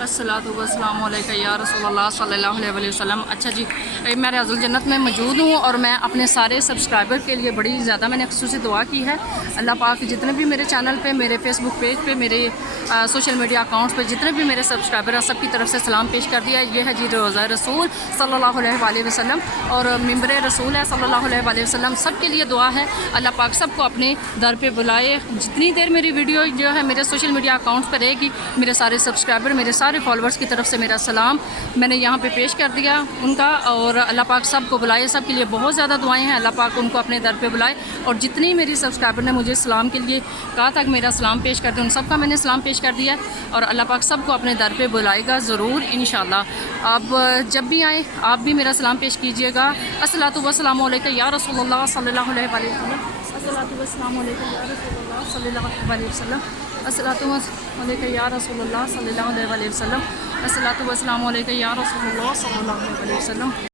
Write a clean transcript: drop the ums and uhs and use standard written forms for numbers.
अस्सलातु वस्सलामु अलैका या रसूलल्लाह सल्लल्लाहु अलैहि वसल्लम। अच्छा जी, मैं रियाज़ुल जन्नत में मौजूद हूँ और मैं अपने सारे सब्सक्राइबर के लिए बड़ी ज़्यादा मैंने ख़ुसूसी दुआ की है। अल्लाह पाक जितने भी मेरे चैनल पे, मेरे फेसबुक पेज पे, मेरे सोशल मीडिया अकाउंट्स पे जितने भी मेरे सब्सक्राइबर हैं, सब की तरफ से सलाम पेश कर दिया। ये है जी रोज़ा रसूल सल्लल्लाहु अलैहि वसल्लम और मिंबर रसूल है सल्लल्लाहु अलैहि वसल्लम। सब के लिए दुआ है, अल्लाह पाक सबको अपने दर पे बुलाए। जितनी देर मेरी वीडियो जो है मेरे सोशल मीडिया अकाउंट्स पर रहेगी, मेरे सारे सब्सक्राइबर, मेरे सारे फॉलोअर्स की तरफ से मेरा सलाम मैंने यहाँ पे पेश कर दिया उनका। और अल्लाह पाक सबको बुलाए, सब के लिए बहुत ज़्यादा दुआएं हैं, अल्लाह पाक उनको अपने दर पे बुलाए। और जितनी मेरी सब्सक्राइबर ने मुझे सलाम के लिए कहा था कि मेरा सलाम पेश कर दे, उन सबका मैंने सलाम पेश कर दिया और अल्लाह पाक सबको अपने दर पे बुलाएगा ज़रूर इंशाअल्लाह। अब जब भी आए आप भी मेरा सलाम पेश कीजिएगा। अस्सलातु वस्सलामु अलैका या रसूलल्लाह सल्लल्लाहु अलैहि वसल्लम। अस्सलातु वस्सलामु अलैका या रसूलल्लाह सल्लल्लाहु अलैहि वसल्लम। अस्सलातु वस्सलामु अलैका या रसूलल्लाह सल्लल्लाहु अलैहि वसल्लम। अस्सलातु वस्सलामु अलैका या रसूलल्लाह सल्लल्लाहु अलैहि वसल्लम।